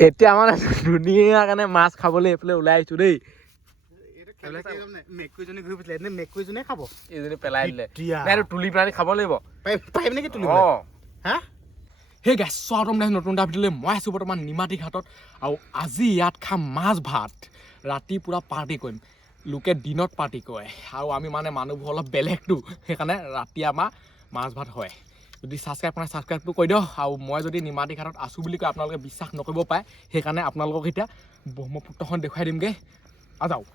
এতিয়া মানে ধুনীয়া কাৰণে মাছ খাবলৈ এইফালে ওলাই আহিছো দেই মেকুৰীজনী ঘূৰি ফুৰিছিলে এনে মেকুৰীজনী খাব এইজনী পেলাই দিলে এইটো তুলি পেলাই খাব লাগিব পাৰিম নেকি তুলিব হা সেই গাছ নতুন এটা ভিডিঅ'লৈ মই আছোঁ বৰ্তমান নিমাতী ঘাটত আৰু আজি ইয়াত খাম মাছ ভাত ৰাতি পূৰা পাৰ্টি কৰিম লোকে দিনত পাৰ্টি কৰে আৰু আমি মানে মানুহবোৰ অলপ বেলেগটো সেইকাৰণে ৰাতি আমাৰ মাছ ভাত হয় যদি ছাবস্ক্ৰাইব কৰা ছাবস্ক্ৰাইবটো কৰি দিয়ক আৰু মই যদি নিমাতী ঘাটত আছোঁ বুলি কয় আপোনালোকে বিশ্বাস নকৰিব পাৰে সেইকাৰণে আপোনালোকক এতিয়া ব্ৰহ্মপুত্ৰখন দেখুৱাই দিমগৈ আৰু যাওক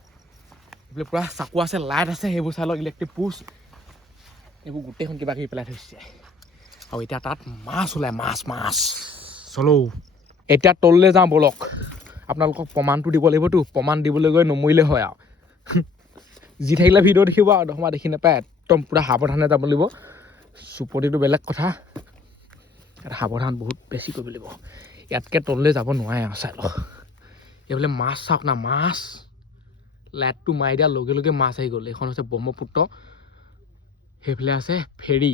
এইফালে পূৰা চাকু আছে লাইট আছে সেইবোৰ চাই লওক ইলেক্ট্ৰিক পোষ্ট এইবোৰ গোটেইখন কিবা কিবি পেলাই থৈছে আৰু এতিয়া তাত মাছ ওলায় মাছ চলো এতিয়া তললৈ যাওঁ বলক আপোনালোকক প্ৰমাণটো দিব লাগিবতো প্ৰমাণ দিবলৈ গৈ নমৰিলে হয় আৰু যি থাকিলে ভিডিঅ' দেখিব আৰু দহমা দেখি নাপায় একদম পূৰা সাৱধানে যাব লাগিব চুপতিটো বেলেগ কথা ইয়াত সাৱধান বহুত বেছি কৰিব লাগিব ইয়াতকৈ তললৈ যাব নোৱাৰে আৰু চাই লওক এইফালে মাছ চাওক না মাছ লাইটটো মাৰি দিয়াৰ লগে লগে মাছ আহি গ'ল এইখন হৈছে ব্ৰহ্মপুত্ৰ সেইফালে আছে ফেৰী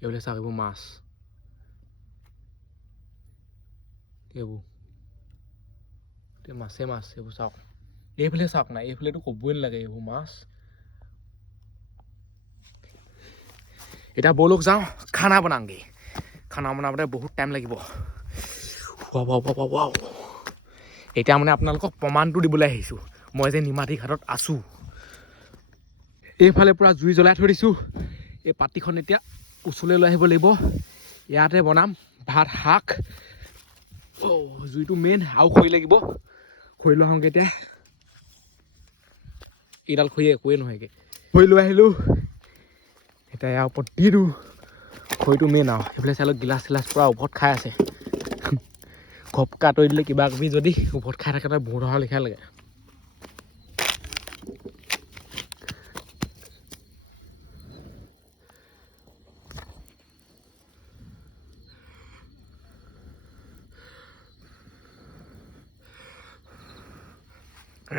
এইফালে চাওক এইবোৰ মাছ এইবোৰ মাছে মাছ এইবোৰ চাওক এইফালে চাওক না এইফালেতো ক'বই নালাগে এইবোৰ মাছ এতিয়া বলক যাওঁ খানা বনাওঁগৈ খানা বনাবলৈ বহুত টাইম লাগিব এতিয়া মানে আপোনালোকক প্ৰমাণটো দিবলৈ আহিছোঁ মই যে নিমাতী ঘাটত আছোঁ এইফালে পূৰা জুই জ্বলাই থৈ দিছোঁ এই পাতিখন এতিয়া ওচৰলৈ লৈ আহিব লাগিব ইয়াতে বনাম ভাত শাক জুইটো মেইন আৰু খৰি লাগিব খৰি লৈ আহোঁগৈ এতিয়া এইডাল খৰি একোৱেই নহয়গৈ খৰি লৈ আহিলোঁ এতিয়া ইয়াৰ ওপৰত দি দিওঁ খৰিটো মেইন আৰু সেইফালে চাই লওক গিলাচ চিলাচ পূৰা ওপৰত খাই আছে ঘপকা আঁতৰি দিলে কিবা কিবি যদি ওপৰত খাই থাকে তাত বহুত অহা লিখা লাগে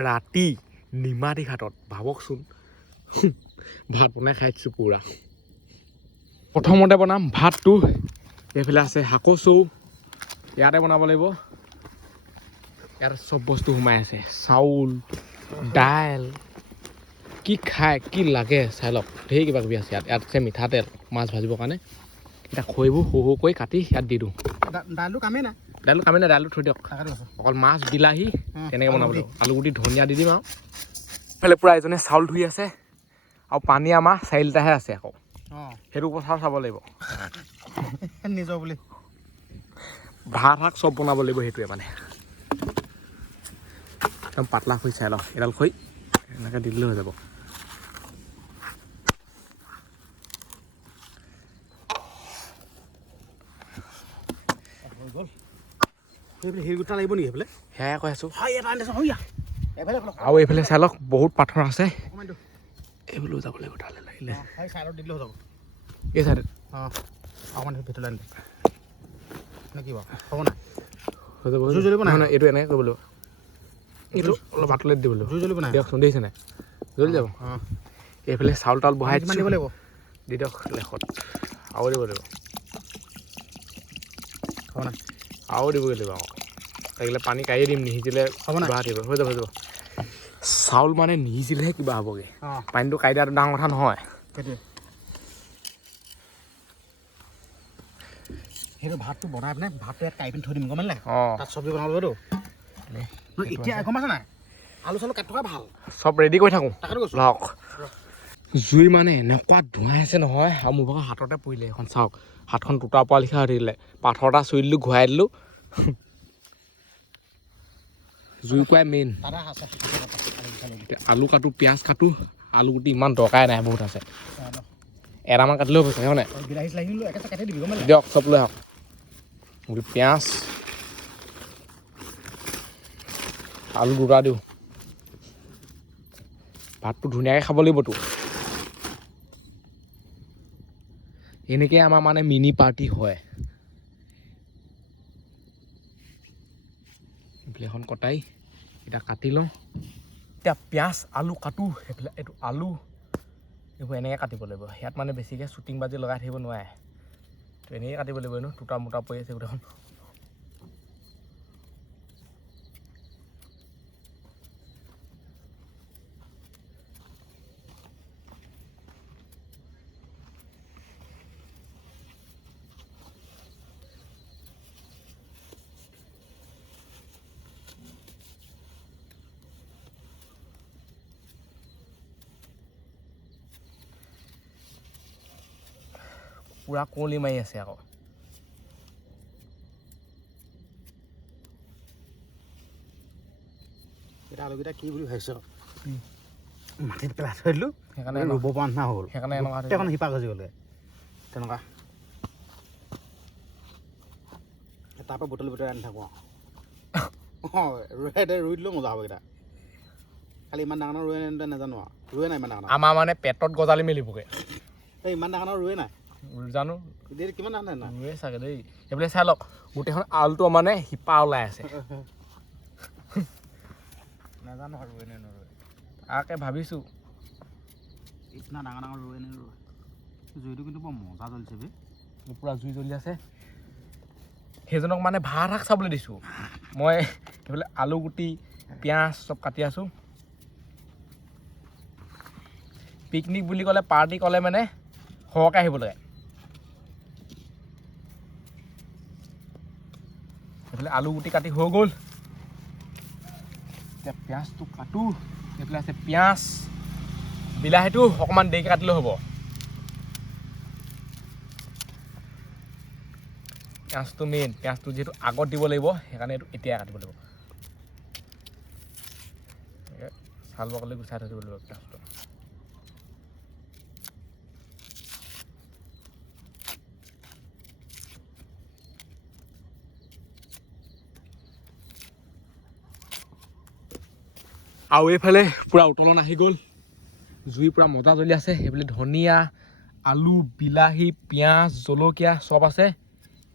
ৰাতি নিমাতী ঘাটত ভাবকচোন ভাত বনাই খাই দিছোঁ পূৰা প্ৰথমতে বনাম ভাতটো এইফালে আছে শাকৰ চৌ ইয়াতে বনাব লাগিব ইয়াত চব বস্তু সোমাই আছে চাউল দাইল কি খায় কি লাগে চাই লওক ঢেৰ কিবা কিবি আছে ইয়াত আছে মিঠাতেল মাছ ভাজিবৰ কাৰণে এতিয়া খৰিবোৰ সৰু সৰুকৈ কাটি ইয়াত দি দিওঁ দাইলটো কামেই নাই দাইলটো থৈ দিয়ক অকল মাছ বিলাহী তেনেকৈ বনাব লাগিব আলু গুটি ধনিয়া দি দিম আৰু এইফালে পূৰা এজনে চাউল ধুই আছে আৰু পানী আমাৰ 4 লিটাৰহে আছে আকৌ সেইটো কথাও চাব লাগিব নিজৰ বুলি ভাত শাক চব বনাব লাগিব সেইটোৱে মানে একদম পাতলা খৰি চাই লওক এডাল খৰি এনেকৈ দি দিলে হৈ যাব সেয়াই কৈ আছোঁ আৰু এইফালে চাই লওক বহুত পাথৰ আছে এইফালেও যাব লাগিব তালৈ লাগিলে এই চাইডত এইটো এনেকৈ কৰিব লাগিব এইটো অলপ আঁতৰত দিব লাগিব দিয়কচোন দেখিছে নাই জ্বলি যাব এইফালে চাউল তাউল বহাই দিব লাগিব দি দিয়ক লেখত আৰু দিব লাগিব আৰু দিবগৈ লাগিব আকৌ লাগিলে পানী কাঢ়িয়ে দিম নিসিজিলে বহাই দিব হৈ যাব চাউল মানে নিসিজিলেহে কিবা হ'বগৈ পানীটো কাঢ়ি দিয়াটো ডাঙৰ কথা নহয় সেইটো ভাতটো বনাই পিনে ভাতটো ইয়াত কাঢ়ি পিনি থৈ দিম গম পালে তাত চব্জি বনাব লাগিবতো এতিয়া গম পাইছা নাই আলু চালু কাটি থকা ভাল চব ৰেডি কৰি থাকোঁ লওক জুই মানে এনেকুৱা ধোঁৱাই আছে নহয় আৰু মোৰ ভাগৰ হাততে পৰিলে এখন চাওক হাতখন টুটা পৰা লিখা হৈ থাকিলে পাথৰ এটা চুই দিলোঁ ঘূৰাই দিলোঁ জুই কুৱাই মেইন আলু কাটো পিঁয়াজ কাটো আলু গুটি ইমান দৰকাৰে নাই বহুত আছে এটামান কাটিলেও হৈছে হয়নে দিয়ক চব লৈ আহক পিঁয়াজ আলু দুটা দিওঁ ভাতটো ধুনীয়াকৈ খাব লাগিবতো এনেকৈ আমাৰ মানে মিনি পাৰ্টি হয় এইফালে এখন কটাই এতিয়া কাটি লওঁ এতিয়া পিঁয়াজ আলু কাটো সেইফালে এইটো আলু এইবোৰ এনেকৈ কাটিব লাগিব ইয়াত মানে বেছিকৈ শ্বুটিং বাজি লগাই থাকিব নোৱাৰে এনেই কাটিব লাগিব ন টুটা মোটা পৰি আছে গোটেইখন পুৰা কুঁৱলী মাৰি আছে আকৌ এটা আলুকেইটা কি বুলি ভাবিছ মাটিত পেলাই থৈ দিলোঁ সেইকাৰণে ৰুব পৰা নিচিনা হ'ল সেইকাৰণে গোটেইখন শিপা গজি গ'লে তেনেকুৱা তাৰপৰা বুটলি বুটলি আনি থাকোঁ অঁ ৰুই দিলেও মজা হ'ব এইকেইটা খালি ইমান ডাঙৰ ৰুৱে নাই নাজানো আৰু ৰুৱে নাই ইমান ডাঙৰ আমাৰ মানে পেটত গজালি মেলিবগৈ এই ইমান ডাঙৰ ৰুৱে নাই জানো কিমান ডাঙৰ নাই ৰুৱে চাগে দেই সেইফালে চাই লওক গোটেইখন আলুটো মানে শিপা ওলাই আছে নাজানো আৰু ৰুৱে নে নৰুৱে তাকে ভাবিছোঁ ইমান ডাঙৰ ডাঙৰ ৰুৱে নে নৰুৱে জুইটো কিন্তু বৰ মজা জ্বলিছে বে পুৰা জুই জ্বলি আছে সেইজনক মানে ভাত শাক চাবলৈ দিছোঁ মই সেইফালে আলু গুটি পিঁয়াজ চব কাটি আছোঁ পিকনিক বুলি ক'লে পাৰ্টি ক'লে মানে সৰহকৈ আহিব লাগে এইফালে আলু গুটি কাটি হৈ গ'ল এতিয়া পিঁয়াজটো কাটোঁ এইফালে আছে পিঁয়াজ বিলাহীটো অকণমান দেৰিকৈ কাটিলেও হ'ব পিঁয়াজটো মেইন পিঁয়াজটো যিহেতু আগত দিব লাগিব সেইকাৰণে এইটো এতিয়াই কাটিব লাগিব চাল বাকলি গুচাই থৈ দিব লাগিব পিঁয়াজটো আৰু এইফালে পূৰা উতলন আহি গ'ল জুই পূৰা মজা জ্বলি আছে সেইফালে ধনিয়া আলু বিলাহী পিঁয়াজ জলকীয়া চব আছে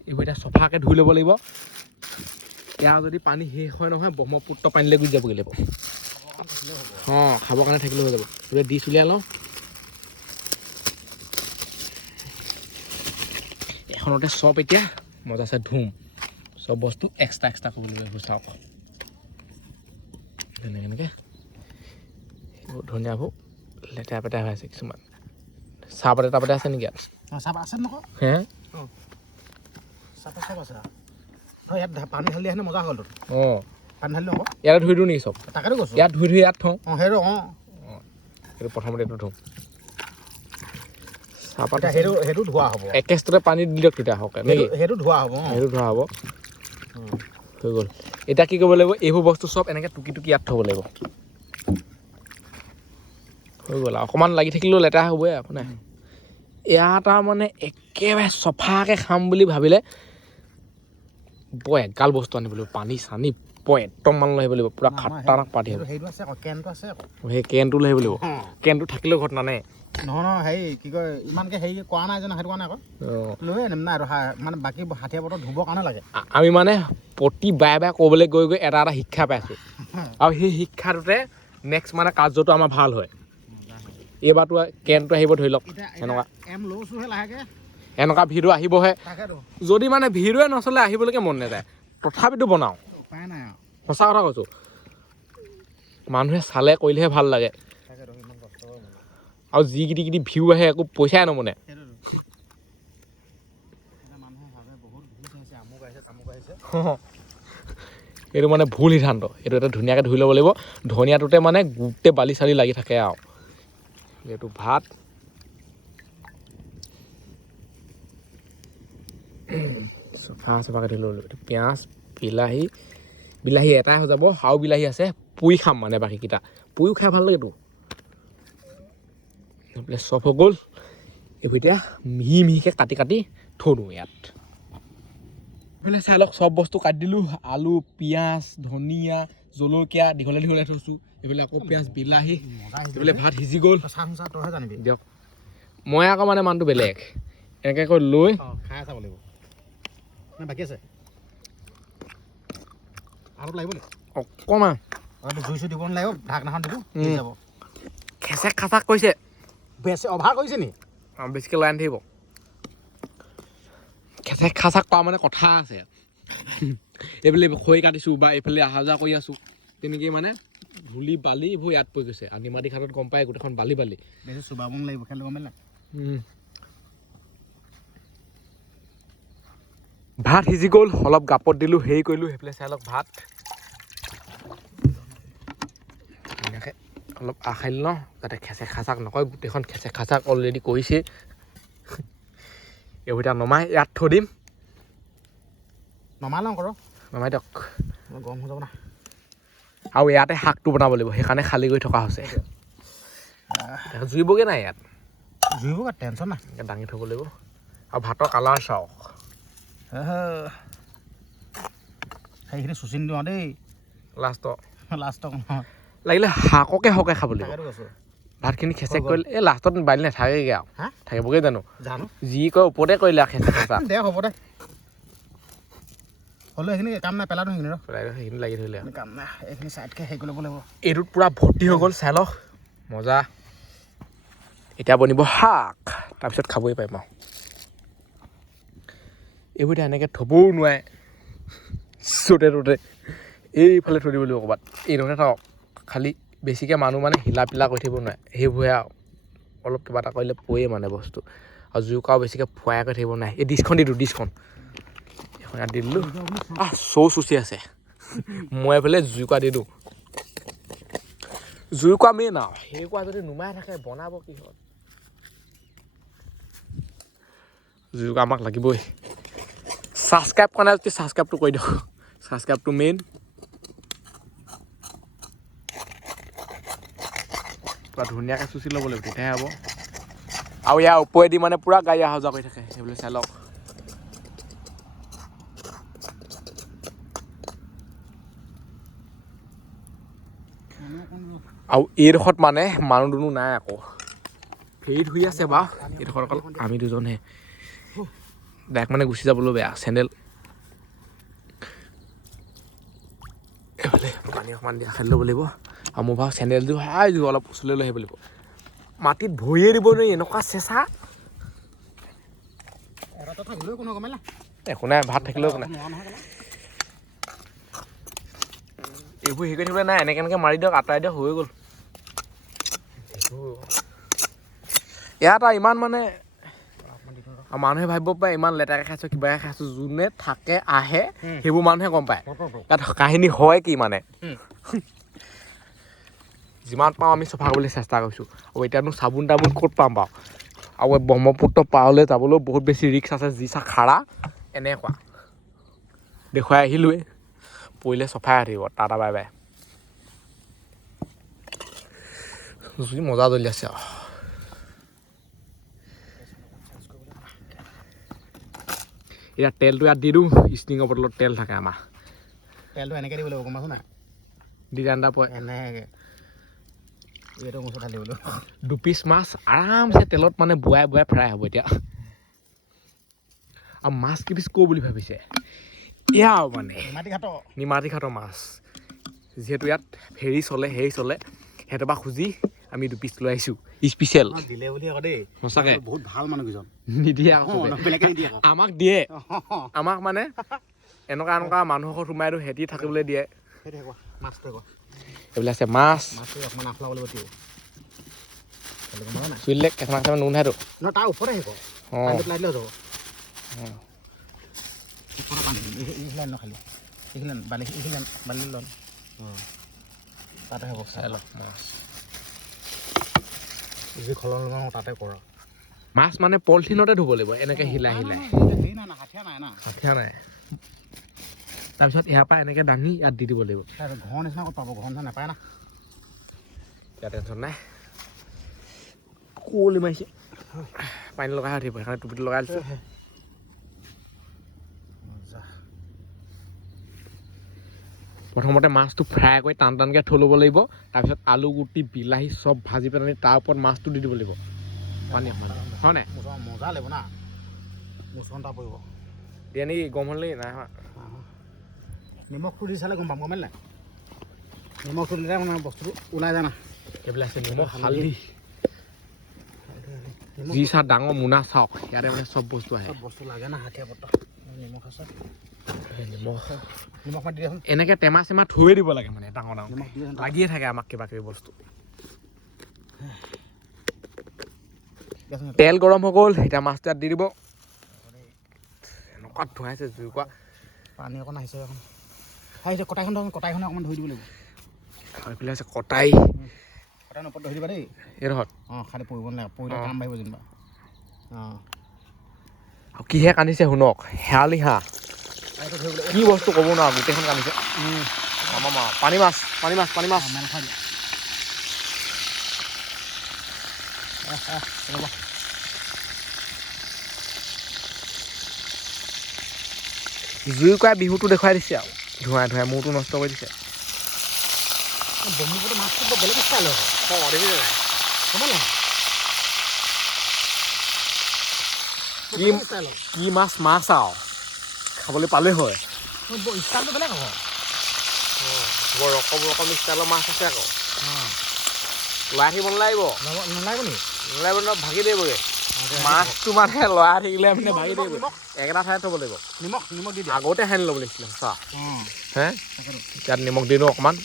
এইবোৰ এতিয়া চফাকৈ ধুই ল'ব লাগিব ইয়াৰ যদি পানী শেষ হয় নহয় ব্ৰহ্মপুত্ৰ পানীলৈ গুচি যাবগৈ লাগিব অঁ খাবৰ কাৰণে থাকিলেও হৈ যাব এইবোৰ ডিছ উলিয়াই লওঁ এখনতে চব এতিয়া মজাছে ধুম চব বস্তু এক্সট্ৰা কৰিব লাগিব চাওক এনেকৈ ধনিয়াবোৰ লেতেৰা পেতেৰা হৈ আছে কিছুমান চাহপাত তাপাতে আছে নেকি ইয়াত চাহপাত আছে নকওঁ হে চাহপাত চব আছে আৰু ইয়াত পানী ঢালি আহে মজা হ'ল অঁ পানী ঢালি নকওঁ ইয়াত ধুই দিওঁ নেকি চব তাকেতো কৈছোঁ ইয়াত ধুই ইয়াত থওঁ অঁ সেইটো অঁ সেইটো প্ৰথমতে এইটো থওঁ চাহপাত সেইটো ধোৱা হ'ব একেষ্টতে পানী দি দিয়ক তেতিয়া হওক নেকি সেইটো ধোৱা হ'ব সেইটো ধোৱা হ'ব হৈ গ'ল এতিয়া কি কৰিব লাগিব এইবোৰ বস্তু চব এনেকৈ টুকি টুকি ইয়াত থ'ব লাগিব হৈ গ'ল আৰু অকণমান লাগি থাকিলেও লেতেৰা হ'বই আপোনাৰ ইয়াত আৰু মানে একেবাৰে চফাকৈ খাম বুলি ভাবিলে বৰ এগাল বস্তু আনিব লাগিব পানী চানি বৰ একদম মান লৈ আহিব লাগিব পূৰা খাটাৰনাক পাৰ্টি হ'ব সেই কেনটো লৈ আহিব লাগিব কেনটো থাকিলেও ঘৰত নানে নহয় হেৰি কি কয় ইমানকৈ হেৰি কৰা নাই জানো সেইটো কাৰণে আকৌ লৈ আনিম নাই মানে বাকী হাতীয়া বতৰ ধুবৰ কাৰণে লাগে আমি মানে প্ৰতি বাৰে বাৰে ক'বলৈ গৈ গৈ এটা এটা শিক্ষা পাইছোঁ আৰু সেই শিক্ষাটোতে নেক্সট মানে কাৰ্যটো আমাৰ ভাল হয় এইবাৰতো কেনটো আহিব ধৰি লওক এনেকুৱা ভিডিঅ' আহিবহে যদি মানে ভিডিঅ'য়ে নচলে আহিবলৈকে মন নাযায় তথাপিতো বনাওঁ সঁচা কথা কৈছোঁ মানুহে চালে কৰিলেহে ভাল লাগে আৰু যি কিটি ভিউ আহে একো পইচাই নমনে এইটো মানে ভুল সিদ্ধান্ত এইটো এটা ধুনীয়াকৈ ধুই ল'ব লাগিব ধনিয়াটোতে মানে গোটেই বালি চালি লাগি থাকে আৰু এইটো ভাত চফাকৈ ধুই ল'ব লাগিব এইটো পিঁয়াজ বিলাহী এটাই হৈ যাব আৰু বিলাহী আছে পুৰি খাম মানে বাকীকেইটা পুৰিও খাই ভাল লাগেতো এইফালে চব হৈ গ'ল এইবোৰ এতিয়া মিহি মিহিকৈ কাটি কাটি থৈ দিওঁ ইয়াত এইফালে চাই লওক চব বস্তু কাটি দিলোঁ আলু পিঁয়াজ ধনিয়া জলকীয়া দীঘলে থৈছোঁ এইফালে আকৌ পিঁয়াজ বিলাহী এইফালে ভাত সিজি গ'ল দিয়ক মই আকৌ মানে মানুহটো বেলেগ এনেকৈ কৰি লৈ খাই চাব লাগিব বাকী আছে আৰু লাগিব নেকি অকণমান জুই চুই দিব নালাগিব ঢাকনাখন দিব যাব খেচেক খাচাক কৰিছে বেছি অভাৰ কৰিছে নি বেছিকৈ লৈ আনি থাকিব খেচেক খাচাক কৰা মানে কথা আছে এইফালে খৈ কাটিছোঁ বা এইফালে অহা যোৱা কৰি আছোঁ তেনেকেই মানে ধূলি বালি এইবোৰ ইয়াত পৰি গৈছে আৰু নিমাতী ঘাটত গম পায় গোটেইখন বালি বালি বেছি চুবাব লাগিব খেল গম পালে ভাত সিজি গ'ল অলপ গাপত দিলোঁ হেৰি কৰিলোঁ সেইফালে চাই লওক ভাত ধুনীয়াকৈ অলপ খাই লওঁ যাতে খেচেক খাচাক নকয় গোটেইখন খেচেক খাচাক অলৰেডি কৰিছে এইবোৰ এতিয়া নমাই ইয়াত থৈ দিম নমাই লওঁ কৰ নমাই দিয়ক গৰম হৈ যাব না আৰু ইয়াতে শাকটো বনাব লাগিব সেইকাৰণে খালী কৰি থকা হৈছে জুইবগৈ নাই ইয়াত জুইব টেনশ্যন নাই দাঙি থ'ব লাগিব আৰু ভাতৰ কালাৰ চাওক সেইখিনি চুচি দিওঁ দেই লাষ্টত লাগিলে শাককে সৰহকৈ খাব লাগিব ভাতখিনি খেচেক কৰিলে এই লাষ্টত বালি নাথাকেগৈ আৰু থাকিবগৈ জানো যি কয় ওপৰতে কৰিলে আৰু খেচেক খাচা দে হ'ব দে হ'লেও সেইখিনি কাম নাই পেলানো সেইখিনি সেইখিনি লাগি ধৰিলে কাম নাই এইখিনি চাইডকৈ হেৰি কৰি ল'ব লাগিব এইটোত পূৰা ভৰ্তি হৈ গ'ল চাই লওক মজা এতিয়া বনিব শাক তাৰপিছত খাবই পাৰিম আৰু এইবোৰ এতিয়া এনেকৈ থ'বও নোৱাৰে চ'তে ত'তে এইফালে থৈ দিব লাগিব ক'ৰবাত এইদৰে থাকক খালি বেছিকৈ মানুহ মানে হিলা পিলা কৰি থাকিব নোৱাৰে সেইবোৰে আৰু অলপ কিবা এটা কৰিলে পৰে মানে বস্তু আৰু জুইকুৰাও বেছিকৈ ফুৱাই কৰি থাকিব নোৱাৰে এই ডিছখন দি দিওঁ ডিছখন এখন ইয়াত দি দিলোঁ চৌ চুচি আছে মই এইফালে জুইকুৰা দি দিওঁ জুইকুৰা মেইন আৰু সেইকুৰা যদি নুমাই থাকে বনাব কি হ'ল জুইকুৰা আমাক লাগিবই ছাবস্ক্ৰাইব কৰা নাই যদি ছাবস্ক্ৰাইবটো কৰি দিয়ক ছাবস্ক্ৰাইবটো মেইন পূৰা ধুনীয়াকৈ চুচি ল'ব লাগিব তেতিয়াহে হ'ব আৰু ইয়াৰ ওপৰেদি মানে পূৰা গাড়ী অহা যোৱা কৰি থাকে সেইবিলাক চাই লওক আৰু এইডোখৰত মানে মানুহ দুনো নাই আকৌ ফেৰিত শুই আছে বাৰু এইডোখৰত অকল আমি দুজনহে ডাইৰেক্ট মানে গুচি যাবলৈ বেয়া চেণ্ডেল এইফালে পানী অকণমান দিয়া খাই ল'ব লাগিব আৰু মোৰ ভাগ চেণ্ডেলযোৰ হাই যোৰ অলপ ওচৰলৈ লৈ আহিব লাগিব মাটিত ভৰিয়ে দিব নোৱাৰি এনেকুৱা চেঁচা একো নাই ভাত থাকিলেও একো নাই এইবোৰ হেৰি কৰি থাকিবলৈ নাই এনেকৈ এনেকৈ মাৰি দিয়ক আঁতৰাই দিয়ক হৈ গ'ল ইয়াত আৰু ইমান মানে মানুহে ভাবিব পাৰে ইমান লেতেৰাকৈ খাইছোঁ কিবাকৈ খাইছোঁ যোনে থাকে আহে সেইবোৰ মানুহে গম পায় ইয়াত কাহিনী হয় কি মানে যিমান পাওঁ আমি চফা কৰিবলৈ চেষ্টা কৰিছোঁ আৰু এতিয়ানো চাবোন তাবোন ক'ত পাম বাৰু আৰু ব্ৰহ্মপুত্ৰ পাৰলৈ যাবলৈও বহুত বেছি ৰিক্স আছে যি চা খাৰা এনেকুৱা দেখুৱাই আহিলোৱে পৰিলে চফাই আহিব টাটা বাই বাই জুই মজা জ্বলি আছে আৰু এতিয়া তেলটো ইয়াত দি দিওঁ ষ্টিঙৰ বটলত তেল থাকে আমাৰ তেলটো এনেকৈ দিব লাগিব গম পাইছোঁ নাই দি ঠাণ্ডা পৰে এনেকৈ এইটো মুঠত ঢালি দিব লাগিব দুপিচ মাছ আৰামছে তেলত মানে বোৱাই বোৱাই ফ্ৰাই হ'ব এতিয়া আৰু মাছ কিপিচ কওঁ বুলি ভাবিছে এয়াও মানে নিমাতী ঘাটৰ মাছ যিহেতু ইয়াত ফেৰী চলে হেৰি চলে সিহঁতৰ পৰা খুজি আমি দুপিচ লৈ আহিছোঁ স্পেচিয়েল দিলে বুলি আকৌ দেই সঁচাকৈ বহুত ভাল মানুহকেইজন নিদিয়ে আকৌ আমাক দিয়ে আমাক মানে এনেকুৱা এনেকুৱা মানুহৰ ঘৰত সোমাই দিওঁ সিহঁতি থাকিবলৈ দিয়ে এইবিলাক আছে মাছ চুইলে কেঁচা কেঁচা নোনাইতো তাৰ ওপৰত আহিব তাতে হ'ব চাই লওক মাছ যি খলন তাতে কৰক মাছ মানে পলিথিনতে ধুব লাগিব এনেকৈ হিলাই হিলাই হাঠিয়া নাই তাৰপিছত ইয়াৰ পৰা এনেকৈ দাঙি ইয়াত দি দিব লাগিব ঘৰ নিচিনা ক'ত পাব ঘৰ নিচিনা নাপায় না ইয়াৰ টেনশ্যন নাই কুঁৱলী মাৰিছে পানী লগাই উঠিব সেইকাৰণে টুপিটো লগাই দিছোঁ প্ৰথমতে মাছটো ফ্ৰাই কৰি টান টানকৈ থৈ ল'ব লাগিব তাৰপিছত আলু গুটি বিলাহী চব ভাজি পেলাই তাৰ ওপৰত মাছটো দি দিব লাগিব পানী হয় নাই মজা লাগিব না মুচনটা পৰিব দিয়ে নেকি গৰম হ'ল নেকি নাই নিমখটো দি চালে গম পাম গম নাই নিমখটো দিলে মানে বস্তুটো ওলাই যায় না এইবিলাক আছে নিমখ হালধি যি চাহ ডাঙৰ মোনা চাওক ইয়াতে মানে চব বস্তু আহে চব বস্তু লাগে না হাতীয়া পত্ৰ নিমখ আছে নিমখ নিমখ মাৰি দিয়াচোন এনেকৈ টেমা চেমা থৈয়ে দিব লাগে মানে ডাঙৰ ডাঙৰ নিমখ দি দিয়াচোন লাগিয়ে থাকে আমাক কিবা কিবি বস্তু দিয়াচোন তেল গৰম হৈ গ'ল এতিয়া মাছটো ইয়াত দি দিব এনেকুৱা ধুৱাইছে জুইকুৰা পানী অকণ আহিছে এখন আহিছে কটাইখন ধৰক কটাইখনে অকণমান ধৰি দিব লাগিব এইফালে আছে কটাই কটাই ওপৰত ধৰি দিবা দেই এইডোখৰত অঁ খালি পৰিব নালাগে পৰিলে কাম বাঢ়িব যেনিবা অঁ আৰু কিহে কান্দিছে শুনক শেৱালি হাঁহ এইটো ধৰিবলৈ কি বস্তু ক'ব নোৱাৰো গোটেইখন কান্দিছে পানী মাছ পানী মাছ পানী মাছ মেল খাই দিয়া ৰ'ব জুইকুৰাই বিহুটো দেখুৱাই দিছে আৰু ধুৱাই ধুৱাই মূৰটো নষ্ট কৰি দিছে ব্ৰহ্মপুত্ৰ মাছটো বৰ বেলেগ ষ্টাইলৰ হয় অঁ দেখিছে নাই হ'ব নাই কি কি মাছ মাছ আৰু খাবলৈ পালেই হয় ষ্টাইলটো বেলেগ হ'ব বৰ ৰকম ৰকম ষ্টাইলৰ মাছ আছে আকৌ অঁ লৰাই থাকিব নালাগিব নালাগিব নেকি নালাগিব নহয় ভাগি দিবগৈ মাছটো মানে লৰাই থাকিলে মানে ভাগি দিব একেটা ঠাইত থ'ব লাগিব নিমখ নিমখ দি দিয়া আগতে সানি ল'ব লাগিছিলে চা অঁ হে ইয়াত নিমখ দি দিওঁ অকণমান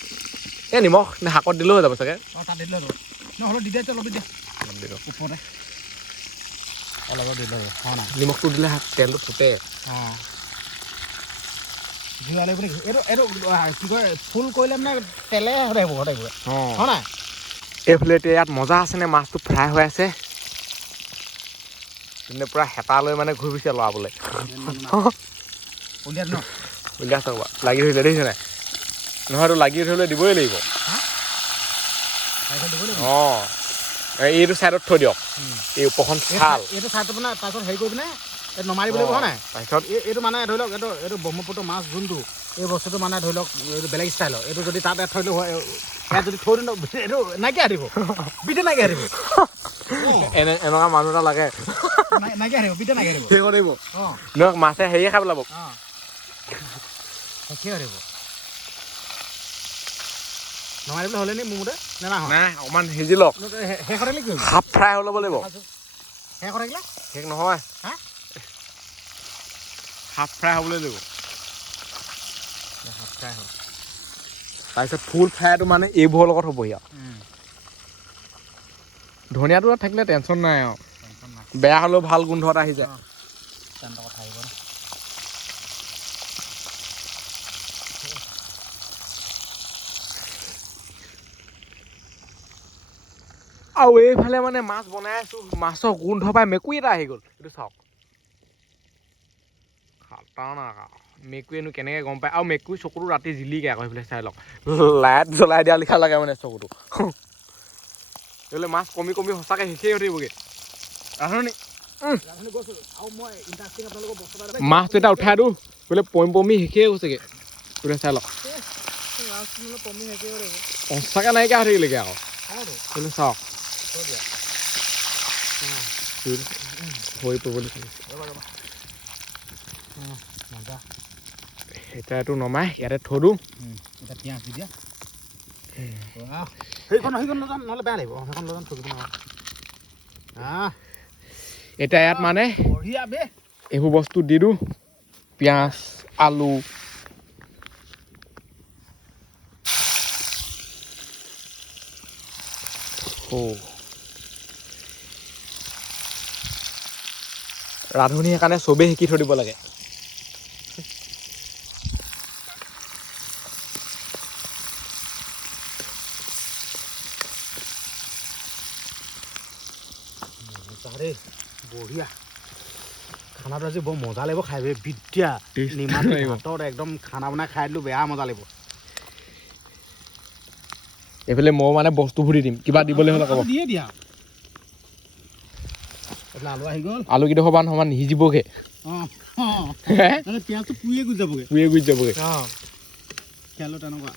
এই নিমখ নে শাকত দিলেও হৈ যাব চাগে অঁ তাত দি দিলে হ'ব নহ'লে দি দিয়া অলপ দি দিয়া দি দিওঁ ওপৰতে অলপ দি দিলে হ'ব নাই নিমখটো দিলে তেলটো ফুটে অঁ জুই লাগিব নেকি এইটো এইটো কি কয় ফুল কৰিলে মানে তেলে সদায় হ'ব সদায় অঁ হয় নাই এইফালে এতিয়া ইয়াত মজা আছেনে মাছটো ফ্ৰাই হৈ আছে কিন্তু পূৰা হেতা লৈ মানে ঘূৰি ফুৰিছে লৰাবলৈ উলিয়াই ন উলিয়াই চাওক লাগি ধৰিলে দেখিছে নাই নহয়তো লাগি ধৰিলে দিবই লাগিব অঁ এইটো ছাইডত থৈ দিয়ক এই ওপৰখন ছাল এইটো চাইডটো মানে তাৰপিছত হেৰি কৰি পিনে এইটো নমাই দিব লাগিব হয় নাই তাৰপিছত এইটো মানে ধৰি লওক এইটো ব্ৰহ্মপুত্ৰ মাছ যোনটো এই বস্তুটো মানে ধৰি লওক এইটো বেলেগ ষ্টাইলৰ এইটো যদি তাত থৈ দিওঁ ইয়াত যদি থৈ দিওঁ এইটো নাইকিয়া দিব বিটে নাইকিয়া দিব এনেকুৱা মানুহ এটা লাগে নাইকিয়া দিব বিটে নাইকিয়া দিব সেই কৰিব অঁ নহয় মাছে হেৰিয়ে খাই পেলাব অঁ শেষেই দিব নমাই দিবলৈ হ'লে নি মোৰ মতে নে নাই নাই অকণমান সিজি লওক শেষ থাকিলে কি হাফ ফ্ৰাই হৈ ল'ব লাগিব শেষ থাকিলে শেষ নহয় হা হাফ ফ্ৰাই হ'বলৈ লাগিব হাফ ফ্ৰাই হ'ল তাৰপিছত ফুল ফ্ৰাইটো মানে এইবোৰৰ লগত হ'বহি আৰু ধনিয়াটো থাকিলে টেনশ্যন নাই আৰু বেয়া হ'লেও ভাল গোন্ধ এটা আহি যায় কথা আহিব ন আৰু এইফালে মানে মাছ বনাই আছো মাছৰ গোন্ধ পাই মেকুৰী এটা আহি গ'ল এইটো চাওক খাটাৰনাক মেকুৰীনো কেনেকৈ গম পায় আৰু মেকুৰী চকুটো ৰাতি জিলিকে আকৌ সেইফালে চাই লওক লাইট জ্বলাই দিয়া লিখা লাগে মানে চকুটো এইফালে মাছ কমি কমি সঁচাকৈ শেষেই হৈ থাকিবগৈ ৰান্ধনি মাছটো এটা উঠাই দিওঁ বোলে পমি শেষেই হৈছেগৈ বোলে চাই লওক সঁচাকৈ নাইকিয়া হৈ থাকিলেগৈ আকৌ বোলে চাওক হৈ পৰিব এতিয়াতো নমাই ইয়াতে থৈ দিওঁ এতিয়া পিঁয়াজ দি দিয়া সেইখন নহ'লে বেয়া লাগিব সেইখন লৈ যাম থৈ দিব এতিয়া ইয়াত মানে বঢ়িয়া বে এইবোৰ বস্তু দি দিওঁ পিঁয়াজ আলু ৰান্ধনি সেইকাৰণে চবেই শিকি থৈ দিব লাগে বঢ়িয়া খানাটো আজি বৰ মজা লাগিব খাই বিদ্যা নিমাত ভাতত একদম খানা বনাই খাই দিলোঁ বেয়া মজা লাগিব এইফালে মই মানে বস্তুবোৰ দি দিম কিবা দিবলৈ হ'লে ক'ব দিয়ে দিয়া আলু আহি গ'ল আলুকেইডোখৰ পৰা সমান নিসিজিবগৈ পিঁয়াজটো পুৰিয়ে গুচি যাবগৈ খেলো তেনেকুৱা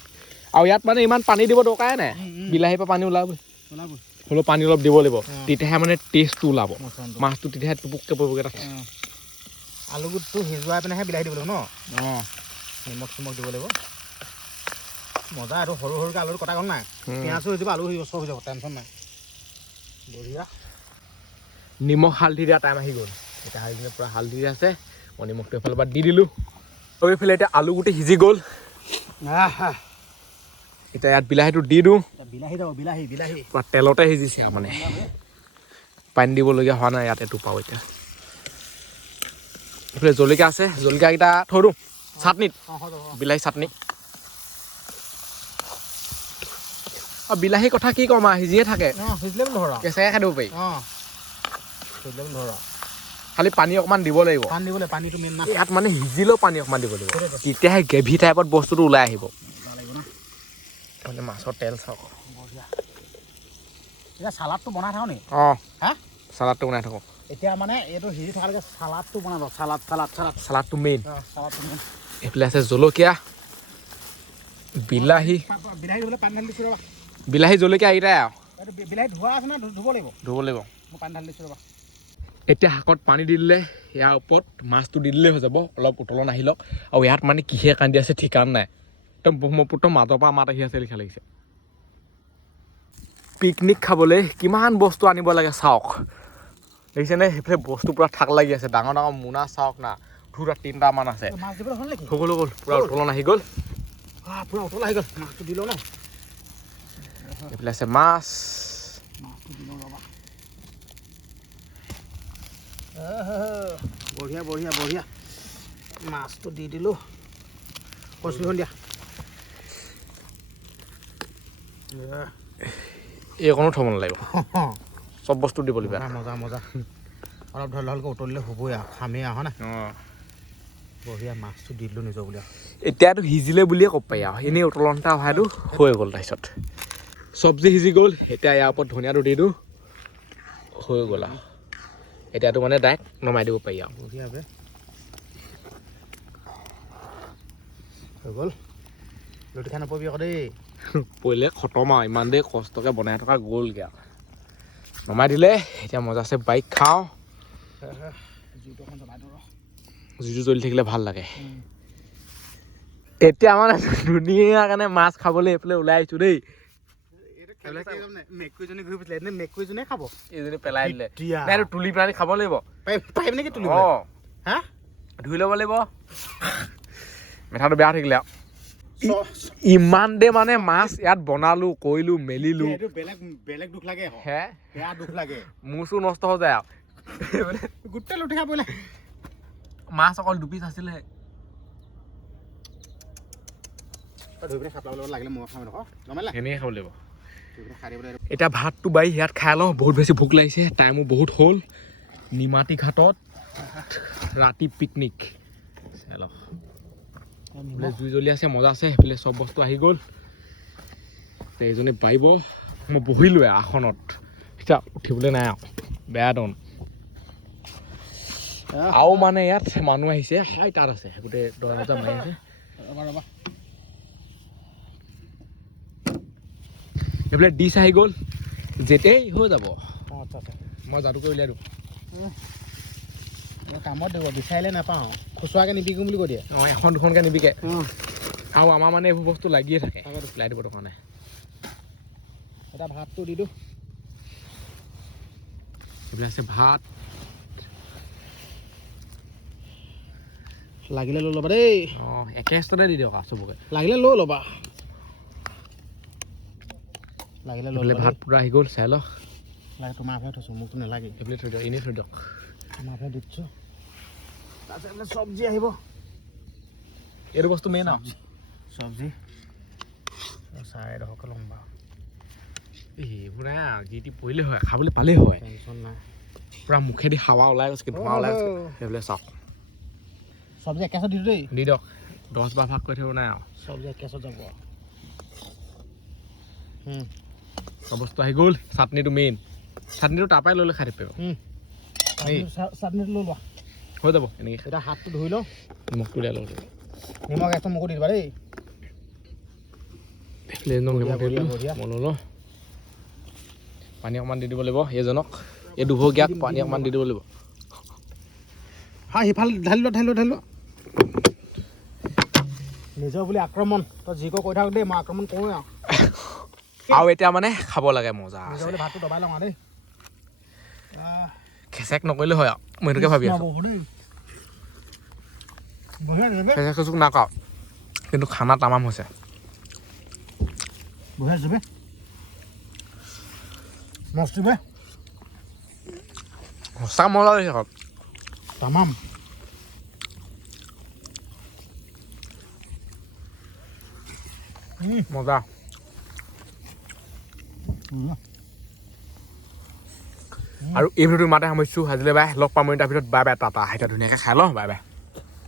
আৰু ইয়াত মানে ইমান পানী দিব দৰকাৰে নাই বিলাহীৰ পৰা পানী ওলাবই হ'লেও পানী অলপ দিব লাগিব তেতিয়াহে মানে টেষ্টটো ওলাব মাছটো তেতিয়াহে টুপুককৈ পৰিবগৈ তাত আলুটো সিজোৱাই পিনেহে বিলাহী দিব লাগিব ন নিমখ চিমখ দিব লাগিব মজা এইটো সৰু সৰুকৈ আলুটো কটা গ'ল নাই পিঁয়াজো হৈ যাব আলু চব হৈ যাব টেনশ্যন নাই বঢ়িয়া নিমখ হালধি দিয়া টাইম আহি গ'ল এতিয়া হালধি পূৰা হালধি আছে মই নিমখটো এফালৰ পৰা দি দিলোঁ আৰু এইফালে এতিয়া আলু গোটেই সিজি গ'ল এতিয়া ইয়াত বিলাহীটো দি দিওঁ বিলাহী যাব বিলাহী পূৰা তেলতে সিজিছে আৰু মানে পানী দিবলগীয়া হোৱা নাই ইয়াত এইটো পাওঁ এতিয়া এইফালে জলকীয়া আছে জলকীয়াকেইটা থৈ দিওঁ চাটনিত বিলাহী চাটনি আৰু বিলাহীৰ কথা কি ক'ম আৰু সিজিয়ে থাকে কেঁচাই খাই দিব পাৰি খালি পানী অকণমান দিব লাগিব পানীটো মেইন না ইয়াত মানে সিজিলেও পানী অকণমান দিব লাগিব তেতিয়াহে গ্ৰেভি টাইপত বস্তুটো ওলাই আহিব মানে মাছৰ তেল চাওক এতিয়া চালাডটো বনাই থাকোঁ নি চালাডটো বনাই থাকোঁ এতিয়া মানে এইটো সিজি থকালৈকে চালাডটো বনাব চালাডটো মেইন চালাডটো মেইন এইফালে আছে জলকীয়া বিলাহী দিবলৈ পানী ঢালি দিছোঁ ৰ'বা বিলাহী জলকীয়া এইকেইটাই আৰু বিলাহী ধোৱা আছে না ধুব লাগিব মই পানী ঢালি দিছোঁ ৰ'বা এতিয়া শাকত পানী দি দিলে ইয়াৰ ওপৰত মাছটো দি দিলেই হৈ যাব অলপ উতলন আহি লওক আৰু ইয়াত মানে কিহে কান্দি আছে ঠিকান নাই একদম ব্ৰহ্মপুত্ৰ মাজৰ পৰা মাত আহি আছে লিখা লাগিছে পিকনিক খাবলৈ কিমান বস্তু আনিব লাগে চাওক দেখিছেনে সেইফালে বস্তু পূৰা থাক লাগি আছে ডাঙৰ ডাঙৰ মোনা চাওক না দুটা তিনিটামান আছে সকলো গ'ল পূৰা উতলন আহি গ'ল পূৰা উতল আহি গ'ল মাছটো দি লওঁ ন এইফালে আছে মাছ বঢ়িয়া মাছটো দি দিলোঁ কচুখন দিয়া এইকণো থ'ব নালাগিব চব বস্তু দিব লাগিব মজা অলপ ভালকৈ উতলিলে হ'বই আৰু খামেই আৰু হয় নাই বঢ়িয়া মাছটো দি দিলোঁ নিজৰ বুলি এতিয়াতো সিজিলে বুলিয়ে ক'ব পাৰি আৰু এনেই উতলনটা অহাটো হৈ গ'ল তাৰপিছত চব্জি সিজি গ'ল এতিয়া ইয়াৰ ওপৰত ধনিয়াটো দি দিওঁ হৈ গ'ল আৰু এতিয়াতো মানে ডাইৰেক্ট নমাই দিব পাৰি আৰু বঢ়িয়াকৈ হৈ গ'ল লুটি খাই নপৰিবি আকৌ দেই পৰিলে খতম আৰু ইমান দেৰি কষ্টকৈ বনাই থকা গ'লগৈ আৰু নমাই দিলে এতিয়া মজাছে বাইক খাওঁ জুইটো জ্বলি থাকিলে ভাল লাগে এতিয়া মানে ধুনীয়া কাৰণে মাছ খাবলৈ এইফালে ওলাই আহিছোঁ দেই মেকুৰীজনী ঘূৰি ফুৰিছিলে এনে মেকুৰীজনীয়ে খাব এইজনী পেলাই দিলে এইটো তুলি পেলাই খাব লাগিব পাৰিম নেকি তুলি হা ধুই ল'ব লাগিব মেথাটো বেয়া থাকিলে আৰু ইমান দে মানে মাছ ইয়াত বনালোঁ কৰিলোঁ মেলিলোঁ বেলেগ দুখ লাগে হে বেয়া দুখ লাগে মোৰ চোৰ নষ্ট হৈ যায় আৰু গোটেই লুটি খাই পৰিলে মাছ অকল দুপিচ আছিলে ধুই পিনে খাপ লগত লাগিলে মই খাম এনেই খাব লাগিব এতিয়া ভাতটো বাঢ়ি ইয়াত খাই লওঁ বহুত বেছি ভোক লাগিছে টাইমো বহুত হ'ল নিমাতী ঘাটত ৰাতি পিকনিক চাই লওক এইফালে জুই জ্বলি আছে মজা আছে সেইফালে চব বস্তু আহি গ'ল এইজনী পাৰিব মই বহিলোৱে আসনত এতিয়া উঠিবলৈ নাই আৰু বেয়া দন আৰু মানে ইয়াত মানুহ আহিছে হাই তাত আছে গোটেই দৰজা মাৰি আছে এইফালে ডিছ আহি গ'ল যেতিয়াই হৈ যাব মই যাদুকৈ উলিয়াই দিওঁ কামত দিব বিচাৰিলে নাপাওঁ খুচুৰাকৈ নিবিকো বুলি কৈ দিয়ে এখন দুখনকৈ নিবিকে আৰু আমাৰ মানে এইবোৰ বস্তু লাগিয়ে থাকে ওলাই দিব কাৰণে এটা ভাতটো দি দিওঁ এইবিলাক আছে ভাত লাগিলে লৈ ল'বা দেই একেষ্টতে দি দিয়ক আৰু চবকে লাগিলে লৈ ল'বা লাগিলে লৈ ল'বা ভাত পূৰা আহি গ'ল চাই লওক লাগে তোমাৰ আফে থৈছোঁ মোকতো নালাগে এইফালে থৈ দিয়ক এনেই থৈ দিয়ক তোমাৰ আফে দি দিছোঁ তাৰপিছত এইফালে চব্জি আহিব এইটো বস্তু মেইন আৰু চব্জি চাৰে দহকৈ ল'ম বাৰু এইবোৰ নাই যি টি পৰিলে হয় খাবলৈ পালেই হয় টেনশ্যন নাই পূৰা মুখেদি হাৱা ওলাই গৈছে ধোঁৱা ওলাই গৈছে সেইফালে চাওক চব্জি একেছত দি দেই দি দিয়ক 10-12 ভাগ কৰি থাকিব নাই আৰু চব্জি একেছত যাব চব বস্তু আহি গ'ল চাটনিটো মেইন চাটনিটো তাৰ পৰাই লৈ খাই থাকিব চাটনিটো লৈ লোৱা হৈ যাব এনেকৈ এতিয়া হাতটো ধুই লওঁ নিমখটো উলিয়াই লওঁ নিমখ একদম মোকো দি দিবা দেই নিমখ দি দিলোঁ মই লওঁ পানী অকণমান দি দিব লাগিব এইজনক এই দুভগীয়াক পানী অকণমান দি দিব লাগিব হয় সিফালে ঢালি লোৱা নিজৰ বুলি আক্ৰমণ তই যি কৈ থাক দেই মই আক্ৰমণ কৰোঁ আৰু এতিয়া মানে খাব লাগে মজা নিজৰ বুলি ভাতটো দবাই লওঁ দেই খেচেক নকৰিলে হয় আৰু মই সেইটোকে ভাবি আছোঁ বঢ়িয়া দিছে বে ফেচা খেচুক নাকাও কিন্তু খানা তামাম হৈছে বঢ়িয়া দিছে বে মস্তি বে সঁচা মজা লাগিছে আকৌ তামাম মজা আৰু এই ভিডিঅ'টো ইমানতে সামৰিছোঁ আজিলৈ বাই লগ পাম তাৰ ভিতৰত বাই বাই টাটা এতিয়া ধুনীয়াকৈ খাই লওঁ বাই বাই